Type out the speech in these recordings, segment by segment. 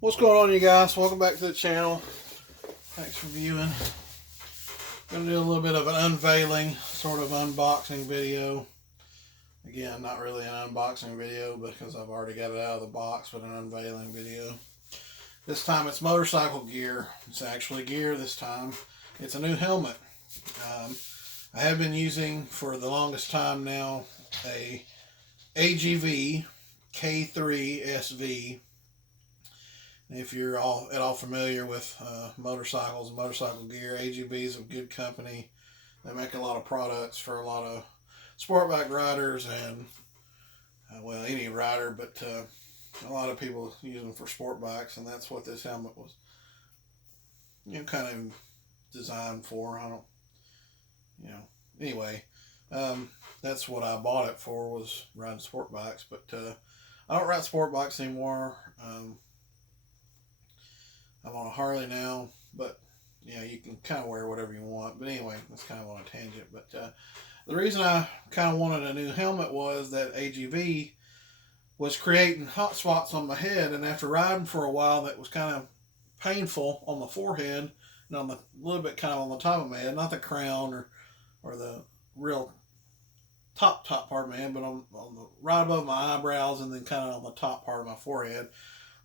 What's going on, you guys? Welcome back to the channel. Thanks for viewing. Gonna do a little bit of an unveiling, sort of unboxing video. Again, not really an unboxing video because I've already got it out of the box, but an unveiling video. This time it's motorcycle gear. It's actually gear this time. It's a new helmet. I have been using for the longest time now a AGV K3 SV. If you're at all familiar with motorcycles and motorcycle gear, AGV is a good company. They make a lot of products for a lot of sport bike riders and, well, any rider, but a lot of people use them for sport bikes, and that's what this helmet was, kind of designed for. Anyway, that's what I bought it for, was riding sport bikes, but I don't ride sport bikes anymore. I'm on a Harley now, but you can kind of wear whatever you want. But anyway, that's kind of on a tangent. But the reason I kind of wanted a new helmet was that AGV was creating hot spots on my head, and after riding for a while, that was kind of painful on my forehead and on a little bit kind of on the top of my head, not the crown or the real top part of my head, but on the right above my eyebrows and then kind of on the top part of my forehead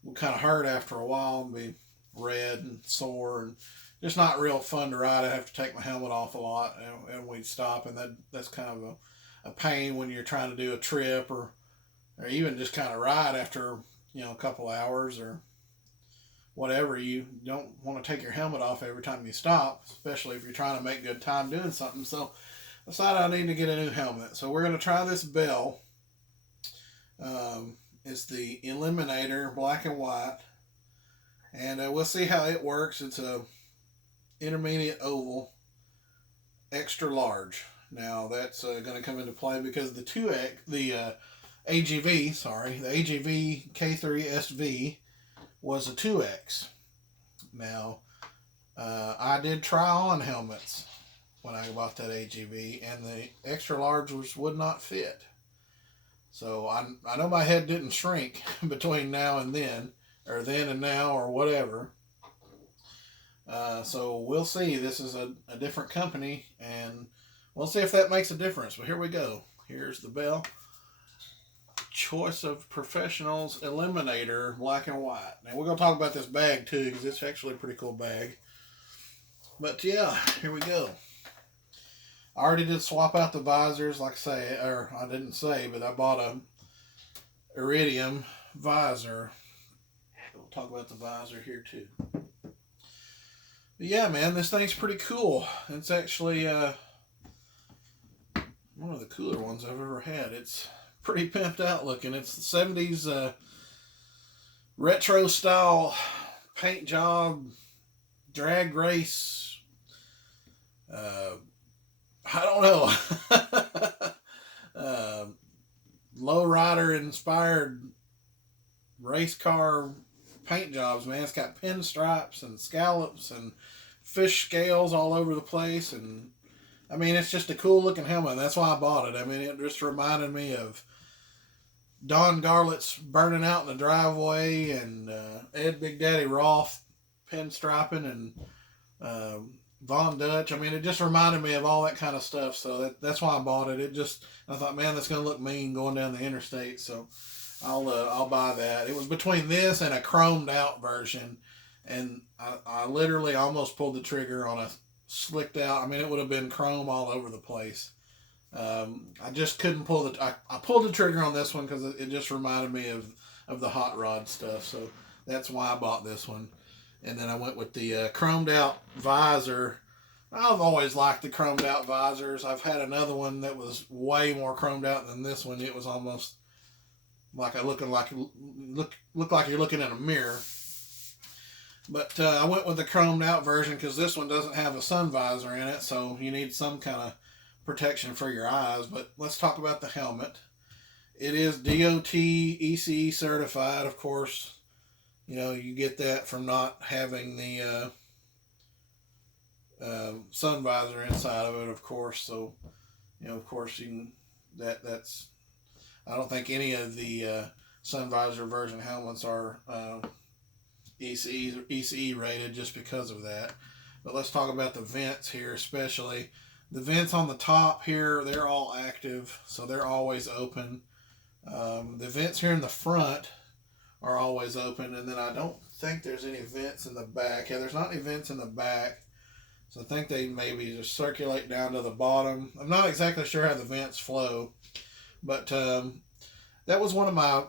would kind of hurt after a while and be red and sore and just not real fun to ride. I have to take my helmet off a lot, and we'd stop, and that's kind of a pain when you're trying to do a trip or even just kind of ride after a couple hours or whatever. You don't want to take your helmet off every time you stop, especially if you're trying to make good time doing something. So I decided I need to get a new helmet. So we're going to try this Bell. It's the Eliminator black and white, and we'll see how it works. It's a intermediate oval, extra large. Now that's going to come into play because the AGV K3 SV was a 2X. Now I did try on helmets when I bought that AGV, and the extra large would not fit. So I know my head didn't shrink between now and then, or then and now, or whatever. So we'll see. This is a different company, and we'll see if that makes a difference. But here we go. Here's the Bell Choice of Professionals Eliminator black and white. Now we're going to talk about this bag too, because it's actually a pretty cool bag. But yeah, here we go. I already did swap out the visors, like I say, or I didn't say, but I bought a iridium visor. We'll talk about the visor here too. But yeah, man, this thing's pretty cool. It's actually one of the cooler ones I've ever had. It's pretty pimped out looking. It's the 70s retro style paint job, drag race. I don't know. Lowrider inspired race car paint jobs, man. It's got pinstripes and scallops and fish scales all over the place, and I mean, it's just a cool looking helmet, and that's why I bought it. I mean, it just reminded me of Don Garlett's Burning Out in the Driveway and Ed Big Daddy Roth pinstriping and Von Dutch. I mean, it just reminded me of all that kind of stuff. So that's why I bought it. I thought, man, that's going to look mean going down the interstate. So I'll buy that. It was between this and a chromed out version, and I literally almost pulled the trigger on a slicked out. I mean, it would have been chrome all over the place. I just couldn't pull I pulled the trigger on this one because it just reminded me of the hot rod stuff. So that's why I bought this one. And then I went with the chromed out visor. I've always liked the chromed out visors. I've had another one that was way more chromed out than this one. It was almost like look like you're looking in a mirror. But I went with the chromed out version because this one doesn't have a sun visor in it, so you need some kind of protection for your eyes. But let's talk about the helmet. It is DOT ECE certified, of course. You get that from not having the sun visor inside of it, of course. So, of course, you can. That's. I don't think any of the sun visor version helmets are ECE rated just because of that. But let's talk about the vents here, especially. The vents on the top here, they're all active, so they're always open. The vents here in the front are always open, and then I don't think there's any vents in the back. Yeah, there's not any vents in the back, so I think they maybe just circulate down to the bottom. I'm not exactly sure how the vents flow, but that was one of my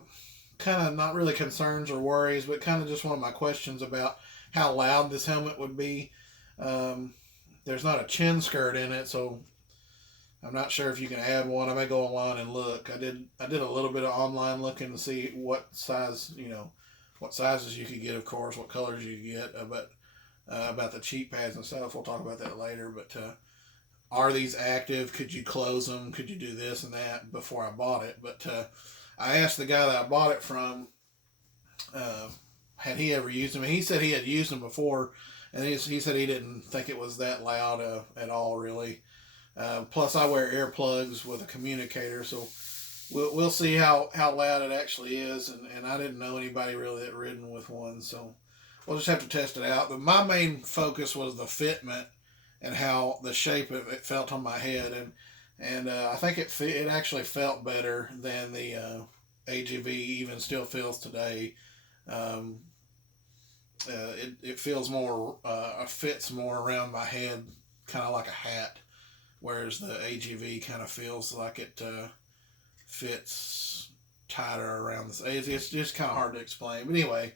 kind of not really concerns or worries, but kind of just one of my questions about how loud this helmet would be. There's not a chin skirt in it, so I'm not sure if you can add one. I may go online and look. I did a little bit of online looking to see what size, what sizes you could get, of course, what colors you could get, but about the cheek pads and stuff. We'll talk about that later. But are these active? Could you close them? Could you do this and that before I bought it? But I asked the guy that I bought it from, had he ever used them? And he said he had used them before, and he said he didn't think it was that loud at all, really. Plus, I wear earplugs with a communicator, so we'll see how loud it actually is. And I didn't know anybody really that ridden with one, so we'll just have to test it out. But my main focus was the fitment and how the shape of it felt on my head, and I think it actually felt better than the AGV even still feels today. It feels more, fits more around my head, kind of like a hat. Whereas the AGV kind of feels like it fits tighter around the... It's just kind of hard to explain. But anyway,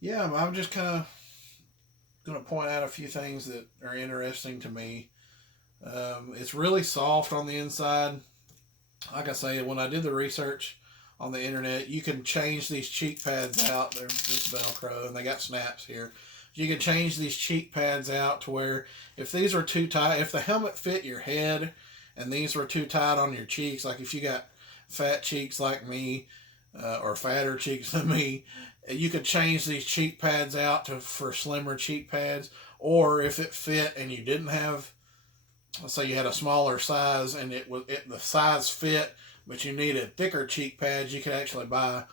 yeah, I'm just kind of going to point out a few things that are interesting to me. It's really soft on the inside. Like I say, when I did the research on the internet, you can change these cheek pads out. They're just Velcro, and they got snaps here. You can change these cheek pads out to where if these are too tight, if the helmet fit your head and these were too tight on your cheeks, like if you got fat cheeks like me or fatter cheeks than me, you could change these cheek pads out for slimmer cheek pads. Or if it fit and you didn't have, let's say you had a smaller size and the size fit, but you needed thicker cheek pads, you could actually buy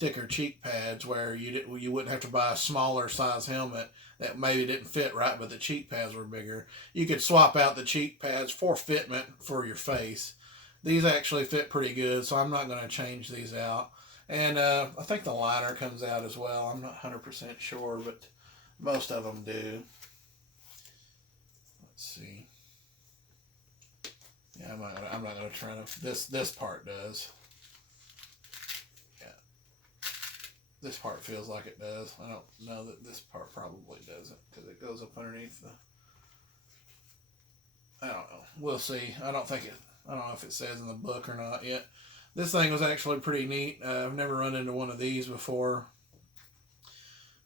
thicker cheek pads where you wouldn't have to buy a smaller size helmet that maybe didn't fit right, but the cheek pads were bigger. You could swap out the cheek pads for fitment for your face. These actually fit pretty good, so I'm not going to change these out. And I think the liner comes out as well. I'm not 100% sure, but most of them do. Let's see. Yeah, I'm not going to try to. This part does. This part feels like it does. I don't know that this part probably doesn't because it goes up underneath the... I don't know. We'll see. I don't know if it says in the book or not yet. This thing was actually pretty neat. I've never run into one of these before.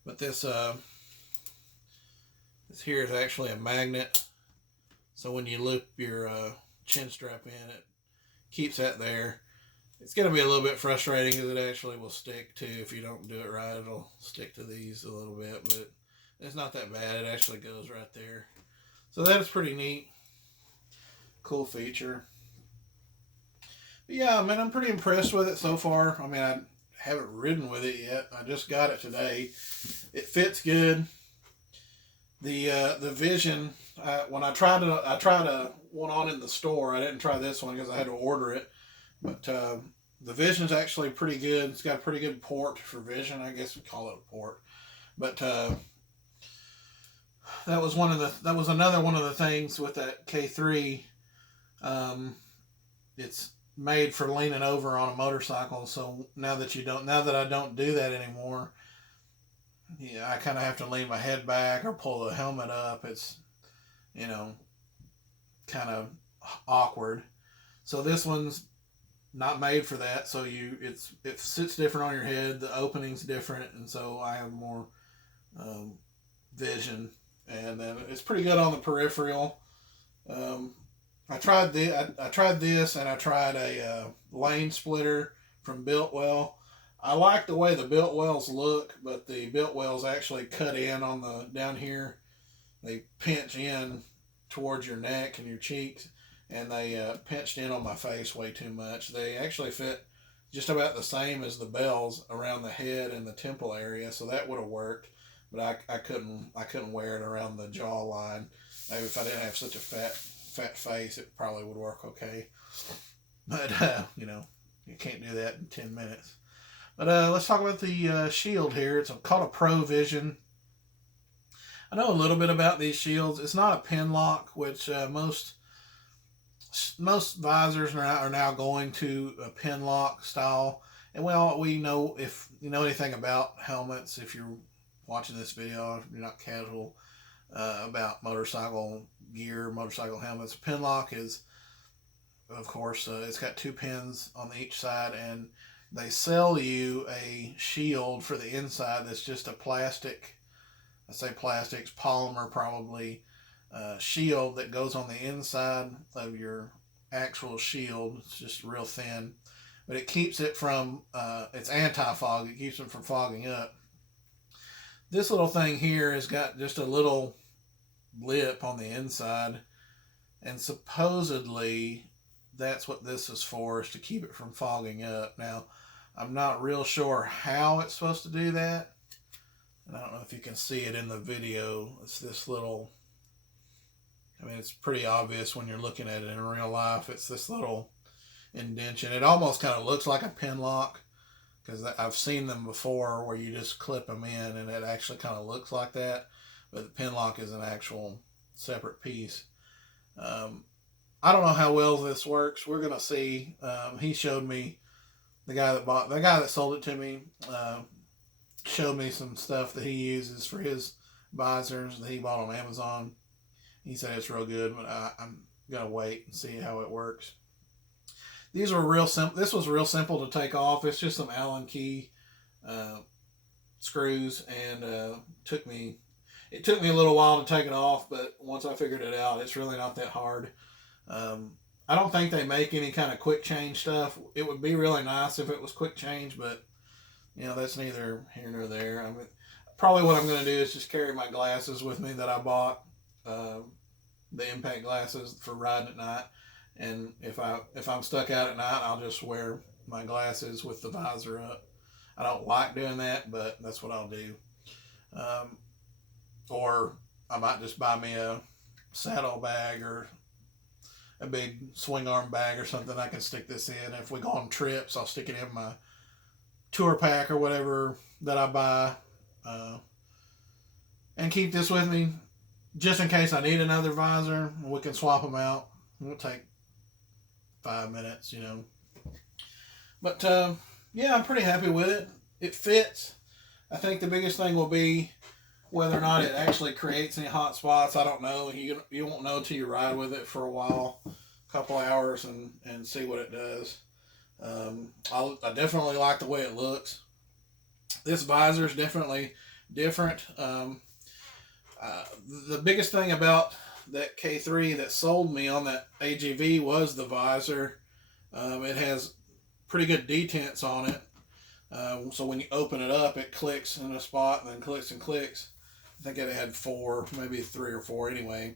But this here is actually a magnet. So when you loop your chin strap in, it keeps that there. It's going to be a little bit frustrating because it actually will stick too. If you don't do it right, it'll stick to these a little bit, but it's not that bad. It actually goes right there. So that is pretty neat. Cool feature. But yeah, man, I'm pretty impressed with it so far. I mean, I haven't ridden with it yet. I just got it today. It fits good. The Vision, when I tried one on in the store. I didn't try this one because I had to order it. But the Vision's actually pretty good. It's got a pretty good port for Vision. I guess we call it a port. But that was another one of the things with that K3. It's made for leaning over on a motorcycle. So now that I don't do that anymore, yeah, I kind of have to lean my head back or pull the helmet up. It's, kind of awkward. So this one's not made for that. So it sits different on your head. The opening's different, and so I have more vision. And then it's pretty good on the peripheral. I tried this, and I tried a lane splitter from Biltwell. I like the way the Biltwells look, but the Biltwells actually cut in on the down here. They pinch in towards your neck and your cheeks, and they pinched in on my face way too much. They actually fit just about the same as the bells around the head and the temple area, so that would have worked. But I couldn't wear it around the jawline. Maybe if I didn't have such a fat face, it probably would work okay. But you can't do that in 10 minutes. But let's talk about the shield here. It's called a Pro Vision. I know a little bit about these shields. It's not a pin lock, which most visors are now going to a pin lock style. And we know, if you know anything about helmets, if you're watching this video, if you're not casual about motorcycle gear, motorcycle helmets, a pin lock is, of course, it's got 2 pins on each side, and they sell you a shield for the inside that's just a plastic, I say plastics, polymer probably, shield that goes on the inside of your actual shield. It's just real thin, but it keeps it from, it's anti-fog, it keeps it from fogging up. This little thing here has got just a little lip on the inside, and supposedly that's what this is for, is to keep it from fogging up. Now, I'm not real sure how it's supposed to do that. And I don't know if you can see it in the video. It's this little, I mean, it's pretty obvious when you're looking at it in real life. It's this little indentation. It almost kind of looks like a pin lock, because I've seen them before where you just clip them in and it actually kind of looks like that. But the pin lock is an actual separate piece. I don't know how well this works. We're gonna see. He showed me, the guy that sold it to me, showed me some stuff that he uses for his visors that he bought on Amazon. He said it's real good, but I'm gonna wait and see how it works. These were real simple. This was real simple to take off. It's just some Allen key screws, and it took me a little while to take it off, but once I figured it out, it's really not that hard. I don't think they make any kind of quick change stuff. It would be really nice if it was quick change, but that's neither here nor there. I mean, probably what I'm going to do is just carry my glasses with me that I bought, the impact glasses for riding at night. And if I'm stuck out at night, I'll just wear my glasses with the visor up. I don't like doing that, but that's what I'll do. Or I might just buy me a saddle bag or a big swing arm bag or something I can stick this in. If we go on trips, I'll stick it in my tour pack or whatever that I buy, and keep this with me just in case I need another visor. We can swap them out. It won't take 5 minutes, But yeah, I'm pretty happy with it. It fits. I think the biggest thing will be whether or not it actually creates any hot spots. I don't know. You won't know till you ride with it for a while, a couple hours, and see what it does. I definitely like the way it looks. This visor is definitely different. The biggest thing about that K3 that sold me on that AGV was the visor. It has pretty good detents on it. So when you open it up, it clicks in a spot and then clicks and clicks. I think it had 4, maybe 3 or 4 anyway.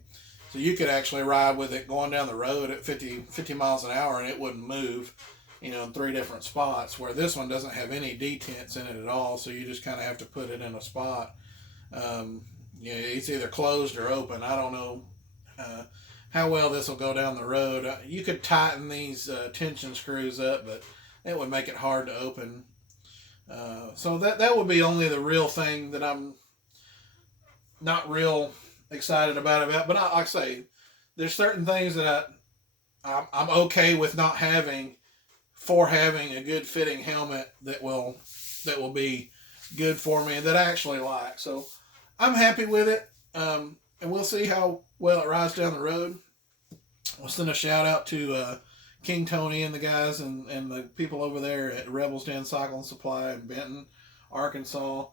So you could actually ride with it going down the road at 50 miles an hour and it wouldn't move, in 3 different spots, where this one doesn't have any detents in it at all. So you just kind of have to put it in a spot. It's either closed or open. I don't know how well this will go down the road. You could tighten these tension screws up, but it would make it hard to open. So that would be only the real thing that I'm not real excited about it. But like I say, there's certain things that I'm okay with not having, for having a good fitting helmet that will be good for me and that I actually like. So I'm happy with it, and we'll see how well it rides down the road. I'll send a shout out to King Tony and the guys and the people over there at Rebels Den Cycle and Supply in Benton, Arkansas.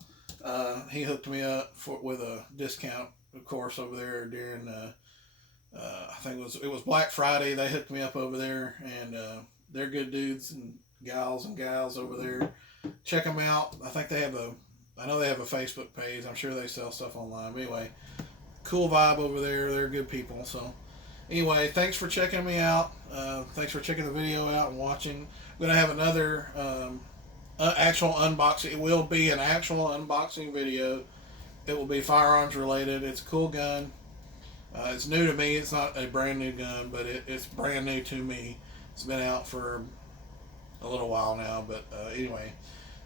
He hooked me up with a discount, of course, over there during I think it was Black Friday. They hooked me up over there, and they're good dudes and gals over there. Check them out. I know they have a Facebook page. I'm sure they sell stuff online. But anyway, cool vibe over there. They're good people. So Anyway, thanks for checking me out. Thanks for checking the video out and watching. I'm going to have another actual unboxing. It will be an actual unboxing video. It will be firearms related. It's a cool gun. It's new to me. It's not a brand new gun, but it's brand new to me. It's been out for a little while now, but anyway,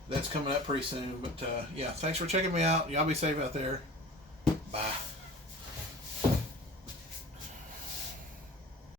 that's coming up pretty soon. But yeah, thanks for checking me out. Y'all be safe out there. Bye.